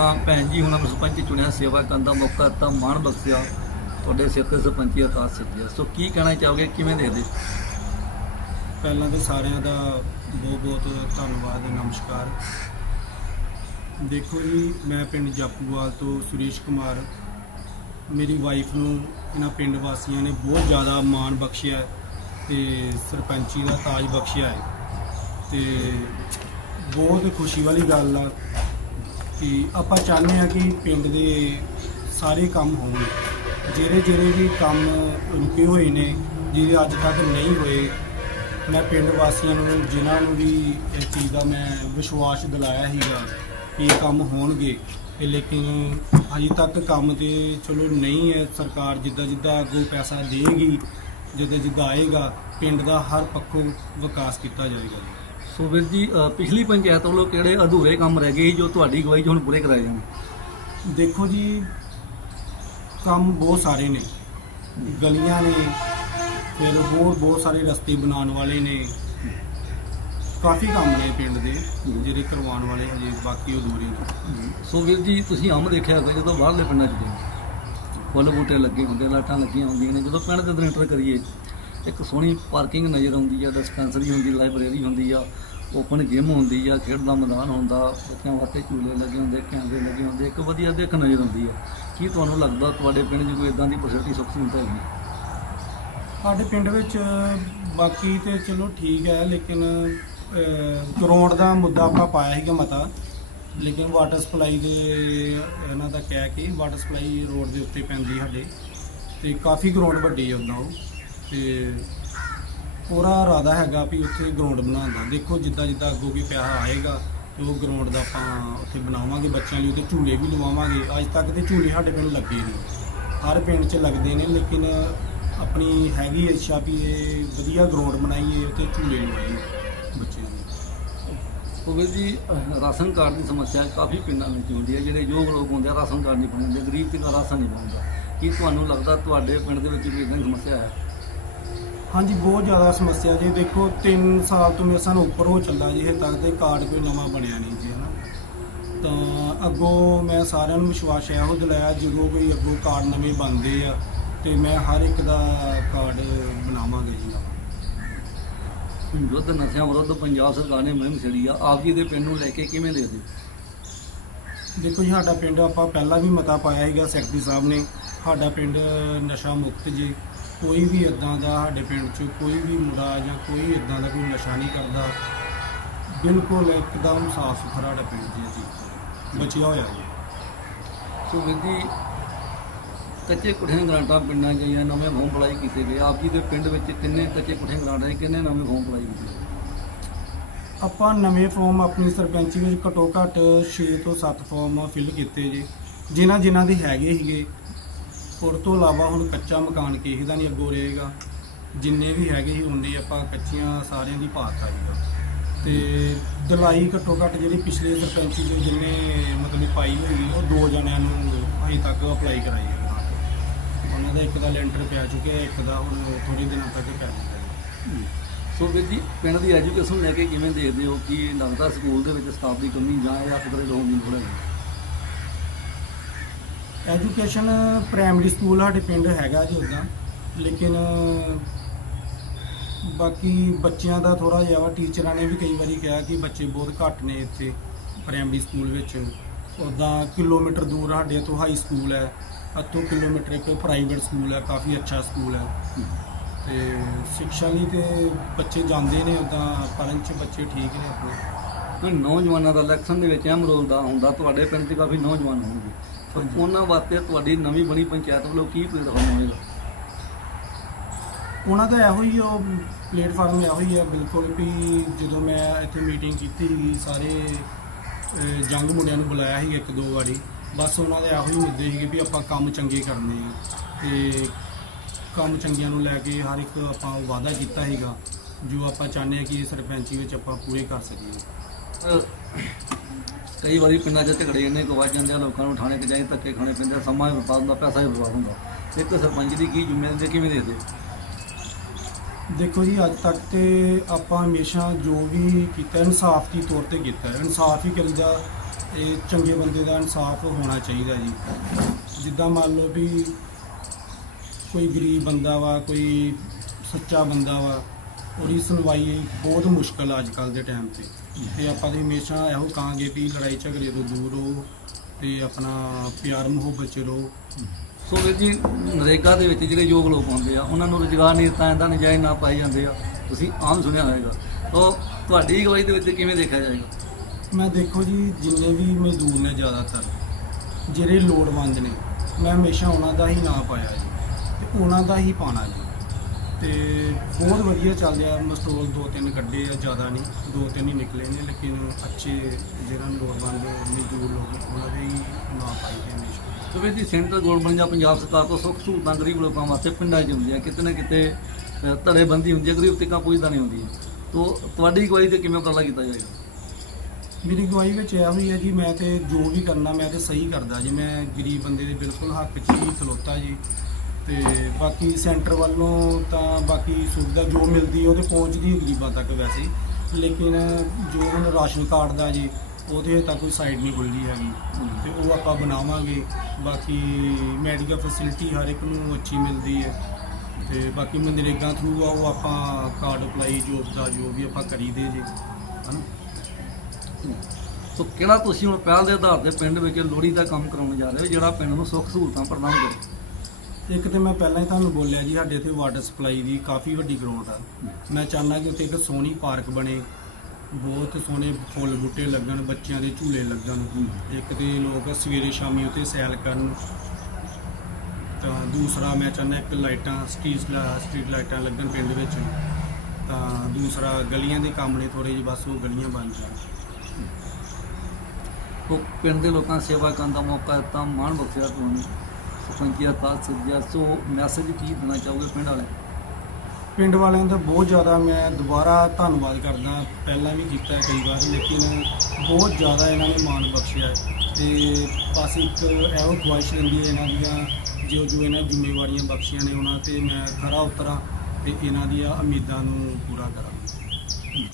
ਲੋਕਾਂ ਭੈਣ ਜੀ, ਹੁਣ ਨੂੰ ਸਰਪੰਚ ਚੁਣਿਆ, ਸੇਵਾ ਕਰਨ ਦਾ ਮੌਕਾ ਦਿੱਤਾ, ਮਾਣ ਬਖਸ਼ਿਆ। ਤੁਹਾਡੇ ਸਿਰ ਤੇ ਸਰਪੰਚੀ ਅਕਾਸ ਸੱਜਿਆ ਸੋ ਕੀ ਕਹਿਣਾ ਚਾਹੋਗੇ, ਕਿਵੇਂ ਦੇਖਦੇ? ਪਹਿਲਾਂ ਤਾਂ ਸਾਰਿਆਂ ਦਾ ਬਹੁਤ ਬਹੁਤ ਧੰਨਵਾਦ, ਨਮਸਕਾਰ। ਦੇਖੋ ਜੀ, ਮੈਂ ਪਿੰਡ ਜਾਪੂਵਾਲ ਤੋਂ ਸੁਰੇਸ਼ ਕੁਮਾਰ। ਮੇਰੀ ਵਾਈਫ ਨੂੰ ਇਹਨਾਂ ਪਿੰਡ ਵਾਸੀਆਂ ਨੇ ਬਹੁਤ ਜ਼ਿਆਦਾ ਮਾਣ ਬਖਸ਼ਿਆ ਹੈ ਤੇ ਸਰਪੰਚੀ ਦਾ ਤਾਜ ਬਖਸ਼ਿਆ ਹੈ। ਤੇ ਬਹੁਤ ਖੁਸ਼ੀ ਵਾਲੀ ਗੱਲ ਆ ਕਿ ਆਪਾਂ ਚਾਹੁੰਦੇ ਆ ਕਿ ਪਿੰਡ ਦੇ ਸਾਰੇ ਕੰਮ ਹੋਣ। ਜਿਹੜੇ ਜਿਹੜੇ ਵੀ ਕੰਮ ਰੁਕੇ ਹੋਏ ਨੇ ਜਿਹੜੇ ਅੱਜ ਤੱਕ ਨਹੀਂ ਹੋਏ, ਮੈਂ ਪਿੰਡ ਵਾਸੀਆਂ ਨੂੰ, ਜਿਨ੍ਹਾਂ ਨੂੰ ਵੀ ਇਸ ਚੀਜ਼ ਦਾ ਮੈਂ ਵਿਸ਼ਵਾਸ ਦਿਲਾਇਆ ਸੀਗਾ ਕਿ ਇਹ ਕੰਮ ਹੋਣਗੇ, ਤੇ ਲੇਕਿਨ ਅਜੇ ਤੱਕ ਕੰਮ ਤੇ ਚਲੋ ਨਹੀਂ ਹੈ ਸਰਕਾਰ ਜਿੱਦਾਂ ਜਿੱਦਾਂ ਅੱਗੋਂ ਪੈਸਾ ਦੇਗੀ ਜਿੱਦਾਂ ਜਿੱਦਾਂ ਆਏਗਾ, ਪਿੰਡ ਦਾ ਹਰ ਪੱਖੋਂ ਵਿਕਾਸ ਕੀਤਾ ਜਾਏਗਾ। ਸੋ ਵੀਰ ਜੀ ਪਿਛਲੀ ਪੰਚਾਇਤ ਵੱਲੋਂ ਕਿਹੜੇ ਅਧੂਰੇ ਕੰਮ ਰਹਿ ਗਏ ਜੋ ਤੁਹਾਡੀ ਗਵਾਹੀ 'ਚ ਹੁਣ ਪੂਰੇ ਕਰਾਏ ਜਾਣ? ਦੇਖੋ ਜੀ ਕੰਮ ਬਹੁਤ ਸਾਰੇ ਨੇ। ਗਲੀਆਂ ਨੇ ਫਿਰ ਹੋਰ ਬਹੁਤ ਸਾਰੇ ਰਸਤੇ ਬਣਾਉਣ ਵਾਲੇ ਨੇ। ਕਾਫੀ ਕੰਮ ਨੇ ਪਿੰਡ ਦੇ ਜਿਹੜੇ ਕਰਵਾਉਣ ਵਾਲੇ ਹਜੇ ਬਾਕੀ ਅਧੂਰੇ ਨੇ। ਸੋ ਵੀਰ ਜੀ ਤੁਸੀਂ ਆਮ ਦੇਖਿਆ ਹੋਵੇ ਜਦੋਂ ਬਾਹਰਲੇ ਪਿੰਡਾਂ 'ਚ ਗਏ ਫੁੱਲ ਬੂਟੇ ਲੱਗੇ ਹੁੰਦੇ ਲਾਈਟਾਂ ਲੱਗੀਆਂ ਹੁੰਦੀਆਂ ਨੇ ਜਦੋਂ ਪਿੰਡ ਦੇ ਅੰਦਰ ਐਂਟਰ ਕਰੀਏ ਇੱਕ ਸੋਹਣੀ ਪਾਰਕਿੰਗ ਨਜ਼ਰ ਆਉਂਦੀ ਆ ਡਿਸਪੈਂਸਰੀ ਹੁੰਦੀ ਲਾਇਬ੍ਰੇਰੀ ਹੁੰਦੀ ਆ ਓਪਨ ਜਿਮ ਹੁੰਦੀ ਆ, ਖੇਡ ਦਾ ਮੈਦਾਨ ਹੁੰਦਾ ਬੱਚਿਆਂ ਵਾਸਤੇ ਝੂਲੇ ਲੱਗੇ ਹੁੰਦੇ ਕੈਮਰੇ ਲੱਗੇ ਹੁੰਦੇ, ਇੱਕ ਵਧੀਆ ਦੇਖ ਨਜ਼ਰ ਆਉਂਦੀ ਆ। ਕੀ ਤੁਹਾਨੂੰ ਲੱਗਦਾ ਤੁਹਾਡੇ ਪਿੰਡ 'ਚ ਕੋਈ ਇਦਾਂ ਦੀ ਫੈਸਿਲਿਟੀ ਸੁੱਖ ਸਹੂਲਤ ਹੈਗੀ ਸਾਡੇ ਪਿੰਡ ਵਿੱਚ, ਬਾਕੀ ਤੇ ਚਲੋ ਠੀਕ ਹੈ, ਲੇਕਿਨ ਗਰਾਊਂਡ ਦਾ ਮੁੱਦਾ ਆਪਾਂ ਪਾਇਆ ਸੀਗਾ ਮਤਾ। ਲੇਕਿਨ ਵਾਟਰ ਸਪਲਾਈ ਦੇ, ਇਹਨਾਂ ਦਾ ਕਹਿ ਕੇ ਵਾਟਰ ਸਪਲਾਈ ਰੋਡ ਦੇ ਉੱਤੇ ਪੈਂਦੀ ਸਾਡੇ। ਤੇ ਕਾਫੀ ਗਰਾਊਂਡ ਵੱਡੀ ਹੈ ਉਹਨਾਂ ਉਹ। ਤੇ ਪੂਰਾ ਇਰਾਦਾ ਹੈਗਾ ਵੀ ਉੱਥੇ ਗਰਾਊਂਡ ਬਣਾਉਣ ਦਾ। ਦੇਖੋ ਜਿੱਦਾਂ ਜਿੱਦਾਂ ਅੱਗੋਂ ਵੀ ਪੈਸਾ ਆਏਗਾ ਤੇ ਉਹ ਗਰਾਊਂਡ ਦਾ ਆਪਾਂ ਉੱਥੇ ਬਣਾਵਾਂਗੇ, ਬੱਚਿਆਂ ਲਈ ਉੱਤੇ ਝੂਲੇ ਵੀ ਲਵਾਵਾਂਗੇ। ਅੱਜ ਤੱਕ ਤੇ ਝੂਲੇ ਸਾਡੇ ਪਿੰਡ ਲੱਗੇ ਨੇ। ਹਰ ਪਿੰਡ 'ਚ ਲੱਗਦੇ ਨੇ, ਲੇਕਿਨ ਆਪਣੀ ਹੈਗੀ ਇੱਛਾ ਵੀ ਇਹ ਵਧੀਆ ਗਰਾਊਂਡ ਬਣਾਈਏ ਤੇ ਝੂਲੇ ਲਵਾਈਏ ਬੱਚਿਆਂ ਨੂੰ ਸੋ ਵੀਰ ਜੀ, ਰਾਸ਼ਨ ਕਾਰਡ ਦੀ ਸਮੱਸਿਆ ਕਾਫੀ ਪਿੰਡਾਂ ਵਿੱਚ ਹੁੰਦੀ ਹੈ। ਜਿਹੜੇ ਯੋਗ ਲੋਕ ਹੁੰਦੇ ਆ, ਰਾਸ਼ਨ ਕਾਰਡ ਨਹੀਂ ਬਣਾਉਂਦੇ, ਗਰੀਬ ਤੇ ਰਾਸ਼ਨ ਨਹੀਂ ਬਣਦਾ ਕੀ ਤੁਹਾਨੂੰ ਲੱਗਦਾ ਤੁਹਾਡੇ ਪਿੰਡ ਦੇ ਵਿੱਚ ਵੀ ਇਦਾਂ ਦੀ ਸਮੱਸਿਆ ਹੈ? ਹਾਂਜੀ ਬਹੁਤ ਜ਼ਿਆਦਾ ਸਮੱਸਿਆ ਜੀ। ਦੇਖੋ 3 ਸਾਲ ਤੋਂ ਮੇਰੇ ਸਾਨੂੰ ਉੱਪਰ ਹੋ ਚੱਲਾ ਜੀ ਹਜੇ ਤੱਕ ਤੇ ਕਾਰਡ ਕੋਈ ਨਵਾਂ ਬਣਿਆ ਨਹੀਂ ਜੀ ਹਨਾ। ਤਾਂ ਅੱਗੋਂ ਮੈਂ ਸਾਰਿਆਂ ਨੂੰ ਵਿਸ਼ਵਾਸ ਇਹੋ ਦਿਲਾਇਆ ਜਦੋਂ ਕੋਈ ਅੱਗੋਂ ਕਾਰਡ ਨਵੇਂ ਬਣਦੇ ਆ ਤੇ ਮੈਂ ਹਰ ਇੱਕ ਦਾ ਕਾਰਡ ਬਣਾਵਾਂਗੇ ਜੀ। ਨਵਾਂ ਯੁੱਧ ਨਸ਼ਿਆਂ ਵਿਰੁੱਧ ਪੰਜਾਬ ਸਰਕਾਰ ਨੇ ਮੁਹਿੰਮ ਛੇੜੀ ਆ ਆਪ ਜੀ ਦੇ ਪਿੰਡ ਨੂੰ ਲੈ ਕੇ ਕਿਵੇਂ ਦੇਖਦੇ? ਹੋ? ਦੇਖੋ ਜੀ ਸਾਡਾ ਪਿੰਡ ਆਪਾਂ ਪਹਿਲਾਂ ਵੀ ਮਤਾ ਪਾਇਆ ਸੀਗਾ ਸੈਕਟਰੀ ਸਾਹਿਬ ਨੇ। ਸਾਡਾ ਪਿੰਡ ਨਸ਼ਾ ਮੁਕਤ ਜੀ। ਕੋਈ ਵੀ ਇਦਾਂ ਦਾ ਸਾਡੇ ਪਿੰਡ 'ਚ ਕੋਈ ਵੀ ਮੁੰਡਾ ਜਾਂ ਕੋਈ ਇਦਾਂ ਦਾ ਕੋਈ ਨਸ਼ਾ ਨਹੀਂ ਕਰਦਾ, ਬਿਲਕੁਲ ਇੱਕਦਮ ਸਾਫ਼ ਸੁਥਰਾ ਸਾਡਾ ਪਿੰਡ ਜੀ ਜੀ ਬਚਿਆ ਹੋਇਆ ਜੀ। ਸੋ ਵੀਰ ਜੀ, ਕੱਚੇ ਕੁੱਠਿਆਂ ਗ੍ਰਾਂਟਾਂ ਪਿੰਡਾਂ ਗਈਆਂ, ਨਵੇਂ ਹੋਮ ਅਪਲਾਈ ਕੀਤੇ ਗਏ। ਆਪ ਜੀ ਦੇ ਪਿੰਡ ਵਿੱਚ ਕਿੰਨੇ ਕੱਚੇ ਕੁੱਠਿਆਂ ਗ੍ਰਾਂਟ ਹੈ ਕਿੰਨੇ ਨਵੇਂ ਹੋਮ ਅਪਲਾਈ ਕੀਤੇ ਆਪਾਂ ਨਵੇਂ ਫਾਰਮ ਆਪਣੀ ਸਰਪੰਚੀ ਵਿੱਚ ਘਟੋ ਘੱਟ 6 ਤੋਂ 7 ਫਾਰਮ ਫਿਲ ਕੀਤੇ ਜੀ। ਜਿਨ੍ਹਾਂ ਜਿਨ੍ਹਾਂ ਦੇ ਹੈਗੇ ਸੀਗੇ ਔਰ ਤੋਂ ਇਲਾਵਾ ਹੁਣ ਕੱਚਾ ਮਕਾਨ ਕਿਸੇ ਦਾ ਨਹੀਂ ਅੱਗੋਂ ਰਹੇਗਾ। ਜਿੰਨੇ ਵੀ ਹੈਗੇ ਸੀ ਉਨੇ ਆਪਾਂ ਕੱਚੀਆਂ ਸਾਰਿਆਂ ਦੀ ਭਾਤ ਆਈਗਾ ਤੇ ਦਲਾਈ ਘੱਟੋ ਘੱਟ ਜਿਹੜੀ ਪਿਛਲੇ ਸਰਪੰਚੀ ਦੇ ਜਿੰਨੇ ਮਤਲਬ ਪਾਈ ਹੋਈ ਉਹ ਦੋ ਜਣਿਆਂ ਨੂੰ ਅਜੇ ਤੱਕ ਅਪਲਾਈ ਕਰਾਈ ਹੈ ਉਹਨਾਂ ਦਾ ਇੱਕ ਦਾ ਲੈਂਟਰ ਪਿਆ ਚੁੱਕਿਆ, ਇੱਕ ਦਾ ਹੁਣ ਥੋੜੇ ਦਿਨਾਂ ਤੱਕ ਪੈ ਜਾਊਗਾ ਸੋ ਵੀਰ ਜੀ, ਪਿੰਡ ਦੀ ਐਜੂਕੇਸ਼ਨ ਲੈ ਕੇ ਕਿਵੇਂ ਦੇਖਦੇ ਹੋ? ਕਿ ਲੱਗਦਾ ਸਕੂਲ ਦੇ ਵਿੱਚ ਸਟਾਫ ਦੀ ਕਮੀ ਜਾਂ ਇਹ ਅਪਗ੍ਰੇਡ ਹੋਣ ਦੀ ਲੋੜ ਐਜੂਕੇਸ਼ਨ ਪ੍ਰਾਇਮਰੀ ਸਕੂਲ ਸਾਡੇ ਪਿੰਡ ਹੈਗਾ ਜੀ ਉਦਾਂ, ਲੇਕਿਨ ਬਾਕੀ ਬੱਚਿਆਂ ਦਾ ਥੋੜਾ ਜਿਹਾ ਵਾ, ਟੀਚਰਾਂ ਨੇ ਵੀ ਕਈ ਵਾਰੀ ਕਿਹਾ ਕਿ ਬੱਚੇ ਬਹੁਤ ਘੱਟ ਨੇ ਇੱਥੇ ਪ੍ਰਾਇਮਰੀ ਸਕੂਲ ਵਿੱਚ। ਉਦਾਂ ਕਿਲੋਮੀਟਰ ਦੂਰ ਸਾਡੇ ਤੋਂ ਹਾਈ ਸਕੂਲ ਹੈ ਅੱਤੋਂ ਕਿਲੋਮੀਟਰ ਇੱਕ ਪ੍ਰਾਈਵੇਟ ਸਕੂਲ ਹੈ, ਕਾਫੀ ਅੱਛਾ ਸਕੂਲ ਹੈ। ਤੇ ਸਿੱਖਿਆ ਲਈ ਤੇ ਬੱਚੇ ਜਾਂਦੇ ਨੇ ਉਦਾਂ, ਪੜ੍ਹਨ ਚ ਬੱਚੇ ਠੀਕ ਨੇ ਆਪਣੇ। ਨੌਜਵਾਨਾਂ ਦਾ ਇਲੈਕਸ਼ਨ ਦੇ ਵਿੱਚ ਅਹਿਮ ਰੋਲ ਦਾ ਹੁੰਦਾ, ਤੁਹਾਡੇ ਪਿੰਡ 'ਚ ਕਾਫੀ ਨੌਜਵਾਨ ਹੋਣਗੇ। ਸੋ ਉਹਨਾਂ ਵਾਸਤੇ ਤੁਹਾਡੀ ਨਵੀਂ ਬਣੀ ਪੰਚਾਇਤ ਵੱਲੋਂ ਕੀ ਪਲੇਟਫਾਰਮ ਹੋਵੇਗਾ? ਉਹਨਾਂ ਦਾ ਇਹੋ ਹੀ ਉਹ ਪਲੇਟਫਾਰਮ ਇਹੋ ਹੀ ਹੈ ਬਿਲਕੁਲ ਵੀ ਜਦੋਂ ਮੈਂ ਇੱਥੇ ਮੀਟਿੰਗ ਕੀਤੀ ਸੀ ਸਾਰੇ ਅਹ, ਜੰਗ ਮੁੰਡਿਆਂ ਨੂੰ ਬੁਲਾਇਆ ਸੀ ਇੱਕ ਦੋ ਵਾਰੀ। ਬਸ ਉਹਨਾਂ ਦੇ ਇਹੋ ਹੀ ਮੁੱਦੇ ਸੀਗੇ ਵੀ ਆਪਾਂ ਕੰਮ ਚੰਗੇ ਕਰਨੇ ਆ ਤੇ ਕੰਮ ਚੰਗਿਆਂ ਨੂੰ ਲੈ ਕੇ ਹਰ ਇੱਕ ਆਪਾਂ ਉਹ ਵਾਅਦਾ ਕੀਤਾ ਸੀਗਾ ਜੋ ਆਪਾਂ ਚਾਹੁੰਦੇ ਹਾਂ ਕਿ ਇਹ ਸਰਪੰਚੀ ਵਿੱਚ ਆਪਾਂ ਪੂਰੇ ਕਰ ਸਕੀਏ। ਅਹ ਕਈ ਵਾਰੀ ਪਿੰਡਾਂ 'ਚ ਝਗੜੇ ਇੰਨੇ ਕੁ ਵੱਜ ਜਾਂਦੇ ਆ ਲੋਕਾਂ ਨੂੰ ਠਾਣੇ ਕਚਾਈ ਧੱਕੇ ਖਾਣੇ ਪੈਂਦੇ ਆ, ਸਮਾਂ ਵੀ ਬਰਬਾਦ ਹੁੰਦਾ ਪੈਸਾ ਵੀ ਬਰਬਾਦ ਹੁੰਦਾ ਇੱਕ ਸਰਪੰਚ ਦੀ ਕੀ ਜ਼ਿੰਮੇਵਾਰੀ ਕਿਵੇਂ ਦੇਖਦੇ ਹੋ? ਦੇਖੋ ਜੀ ਅੱਜ ਤੱਕ ਤੇ ਆਪਾਂ ਹਮੇਸ਼ਾ ਜੋ ਵੀ ਕੀਤਾ ਇਨਸਾਫ ਦੀ ਤੌਰ ਤੇ ਕੀਤਾ ਹੈ। ਇਨਸਾਫ ਹੀ ਕਰੀਦਾ ਇਹ ਚੰਗੇ ਬੰਦੇ ਦਾ ਇਨਸਾਫ ਹੋਣਾ ਚਾਹੀਦਾ ਜੀ ਜਿੱਦਾਂ ਮੰਨ ਲਓ ਵੀ ਕੋਈ ਗਰੀਬ ਬੰਦਾ ਵਾ ਕੋਈ ਸੱਚਾ ਬੰਦਾ ਵਾ ਉਹਦੀ ਸੁਣਵਾਈ ਬਹੁਤ ਮੁਸ਼ਕਲ ਆ ਅੱਜ ਕੱਲ ਦੇ ਟਾਈਮ ਤੇ ਤੇ ਆਪਾਂ ਤੇ ਹਮੇਸ਼ਾ ਇਹੋ ਕਹਾਂਗੇ ਵੀ ਲੜਾਈ ਝਗੜੇ ਤੋਂ ਦੂਰ ਰਹੋ ਤੇ ਆਪਣਾ ਪਿਆਰ ਮੁਹੱਬਤ ਚ ਰਹੋ। ਸੋ ਵੀਰ ਜੀ ਨਰੇਗਾ ਦੇ ਵਿੱਚ ਜਿਹੜੇ ਯੋਗ ਲੋਕ ਹੁੰਦੇ ਆ ਉਹਨਾਂ ਨੂੰ ਰੁਜ਼ਗਾਰ ਨਹੀਂ ਦਿੱਤਾ ਜਾਂਦਾ ਨਜਾਇਜ਼ ਨਾ ਪਾਏ ਜਾਂਦੇ ਆ। ਤੁਸੀਂ ਆਮ ਸੁਣਿਆ ਹੋਵੇਗਾ। ਤਾਂ ਤੁਹਾਡੀ ਅਗਵਾਈ ਦੇ ਵਿੱਚ ਕਿਵੇਂ ਦੇਖਿਆ ਜਾਏਗਾ? ਮੈਂ ਦੇਖੋ ਜੀ ਜਿੰਨੇ ਵੀ ਮਜ਼ਦੂਰ ਨੇ ਜ਼ਿਆਦਾਤਰ ਜਿਹੜੇ ਲੋੜਵੰਦ ਨੇ ਮੈਂ ਹਮੇਸ਼ਾ ਉਹਨਾਂ ਦਾ ਹੀ ਨਾਂ ਪਾਇਆ ਜੀ ਤੇ ਉਹਨਾਂ ਦਾ ਹੀ ਪਾਣਾ ਜੀ। ਤੇ ਬਹੁਤ ਵਧੀਆ ਚੱਲ ਰਿਹਾ ਮਸਟੋਲ ਦੋ ਤਿੰਨ ਕੱਢੇ ਆ ਜ਼ਿਆਦਾ ਨਹੀਂ ਦੋ ਤਿੰਨ ਹੀ ਨਿਕਲੇ ਨੇ ਲੇਕਿਨ ਅੱਛੇ ਜਿਹੜਾ ਲੋੜਵੰਦ ਮਜ਼ਦੂਰ ਲੋਕ ਉਹਨਾਂ ਦੇ ਹੀ ਨਾਂ ਪਾਈ ਦੇ ਹਮੇਸ਼ਾ ਸੋ ਵੀਰ ਜੀ ਸੈਂਟਰ ਗਵਰਨਮੈਂਟ ਜਾਂ ਪੰਜਾਬ ਸਰਕਾਰ ਤੋਂ ਸੁੱਖ ਸਹੂਲਤਾਂ ਗਰੀਬ ਲੋਕਾਂ ਵਾਸਤੇ ਪਿੰਡਾਂ 'ਚ ਹੁੰਦੀਆਂ ਕਿਤੇ ਨਾ ਕਿਤੇ ਧੜੇਬੰਦੀ ਹੁੰਦੀ ਹੈ ਗਰੀਬ ਤੱਕਾਂ ਪੁੱਜਦਾ ਨਹੀਂ ਹੁੰਦੀ। ਤੋ ਤੁਹਾਡੀ ਅਗਵਾਈ ਤੇ ਕਿਵੇਂ ਉਪਰਾਲਾ ਕੀਤਾ ਜਾਏਗਾ? ਮੇਰੀ ਗਵਾਹੀ ਵਿੱਚ ਇਹ ਹੋਈ ਹੈ ਜੀ ਮੈਂ ਤੇ ਜੋ ਵੀ ਕਰਨਾ ਮੈਂ ਤੇ ਸਹੀ ਕਰਦਾ ਜੀ ਮੈਂ ਗਰੀਬ ਬੰਦੇ ਦੇ ਬਿਲਕੁਲ ਹੱਕ 'ਚ ਹੀ ਖਲੋਤਾ ਜੀ। ਤੇ ਬਾਕੀ ਸੈਂਟਰ ਵੱਲੋਂ ਤਾਂ ਬਾਕੀ ਸੁਵਿਧਾ ਜੋ ਮਿਲਦੀ ਹੈ ਉਹ ਤੇ ਪਹੁੰਚਦੀ ਹੈ ਗਰੀਬਾਂ ਤੱਕ ਵੈਸੇ ਲੇਕਿਨ ਜੋ ਹੁਣ ਰਾਸ਼ਨ ਕਾਰਡ ਦਾ ਜੀ, ਉਹਦੇ ਤਾਂ ਕੋਈ ਸਾਈਡ ਨਹੀਂ ਖੁੱਲ੍ਹੀ ਹੈਗੀ। ਤੇ ਉਹ ਆਪਾਂ ਬਣਾਵਾਂਗੇ। ਬਾਕੀ ਮੈਡੀਕਲ ਫੈਸਿਲਿਟੀ ਹਰ ਇੱਕ ਨੂੰ ਅੱਛੀ ਮਿਲਦੀ ਹੈ। ਤੇ ਬਾਕੀ ਮਨਰੇਗਾ ਥਰੂ ਆ, ਉਹ ਆਪਾਂ ਕਾਰਡ ਅਪਲਾਈ ਜੋਬ ਦਾ ਜੋ ਵੀ ਆਪਾਂ ਕਰੀਦੇ ਜੀ, ਹਨਾ? ਸੋ ਕਿਹੜਾ ਤੁਸੀਂ ਹੁਣ ਪਹਿਲ ਦੇ ਆਧਾਰ ਤੇ ਪਿੰਡ ਵਿੱਚ ਲੋਹੜੀ ਦਾ ਕੰਮ ਕਰਾਉਣ ਜਾ ਰਹੇ ਹੋ, ਜਿਹੜਾ ਪਿੰਡ ਨੂੰ ਸੁੱਖ ਸਹੂਲਤਾਂ ਪ੍ਰਦਾਨ ਕਰੇ? ਇੱਕ ਤੇ ਮੈਂ ਪਹਿਲਾਂ ਹੀ ਤੁਹਾਨੂੰ ਬੋਲਿਆ ਜੀ, ਸਾਡੇ ਇੱਥੇ ਵਾਟਰ ਸਪਲਾਈ ਦੀ ਕਾਫੀ ਵੱਡੀ ਗਰਾਊਂਡ ਆ। ਮੈਂ ਚਾਹੁੰਦਾ ਕਿ ਉੱਥੇ ਇੱਕ ਸੋਹਣੀ ਪਾਰਕ ਬਣੇ, ਬਹੁਤ ਸੋਹਣੇ ਫੁੱਲ ਬੂਟੇ ਲੱਗਣ, ਬੱਚਿਆਂ ਦੇ ਝੂਲੇ ਲੱਗਣ, ਇੱਕ ਤੇ ਲੋਕ ਸਵੇਰੇ ਸ਼ਾਮੀ ਉੱਥੇ ਸੈਰ ਕਰਨ। ਤਾਂ ਦੂਸਰਾ ਮੈਂ ਚਾਹੁੰਦਾ ਇੱਕ ਲਾਈਟਾਂ ਸਟਰੀਟ ਸਟਰੀਟ ਲਾਈਟਾਂ ਲੱਗਣ ਪਿੰਡ ਵਿੱਚ। ਤਾਂ ਦੂਸਰਾ ਗਲੀਆਂ ਦੇ ਕੰਮ ਨੇ ਥੋੜੇ ਜਿਹੇ, ਬਸ ਉਹ ਗਲੀਆਂ ਬਣ ਜਾਣ ਉਹ ਪਿੰਡ ਦੇ ਲੋਕਾਂ ਸੇਵਾ ਕਰਨ ਦਾ ਮੌਕਾ ਦਿੱਤਾ, ਮਾਣ ਬਖਸ਼ਿਆ ਤੁਹਾਨੂੰ। ਸਰਪੰਚੀਆ ਤਾਂ ਸੱਜਿਆ ਸੋ ਮੈਸੇਜ ਕੀ ਦੇਣਾ ਚਾਹੋਗੇ ਪਿੰਡ ਵਾਲੇ ਪਿੰਡ ਵਾਲਿਆਂ ਦਾ ਬਹੁਤ ਜ਼ਿਆਦਾ ਮੈਂ ਦੁਬਾਰਾ ਧੰਨਵਾਦ ਕਰਦਾ। ਪਹਿਲਾਂ ਵੀ ਕੀਤਾ ਕਈ ਵਾਰ, ਲੇਕਿਨ ਬਹੁਤ ਜ਼ਿਆਦਾ ਇਹਨਾਂ ਨੇ ਮਾਣ ਬਖਸ਼ਿਆ ਹੈ। ਤੇ ਬਸ ਇੱਕ ਇਹੋ ਖੁਆਇਸ਼ ਰਹਿੰਦੀ ਹੈ ਇਹਨਾਂ ਦੀਆਂ ਜੋ ਜੋ ਇਹਨਾਂ ਜ਼ਿੰਮੇਵਾਰੀਆਂ ਬਖਸ਼ੀਆਂ ਨੇ ਉਹਨਾਂ ਤੇ ਮੈਂ ਖਰਾ ਉਤਰਾਂ ਤੇ ਇਹਨਾਂ ਦੀਆਂ ਉਮੀਦਾਂ ਨੂੰ ਪੂਰਾ ਕਰਾਂ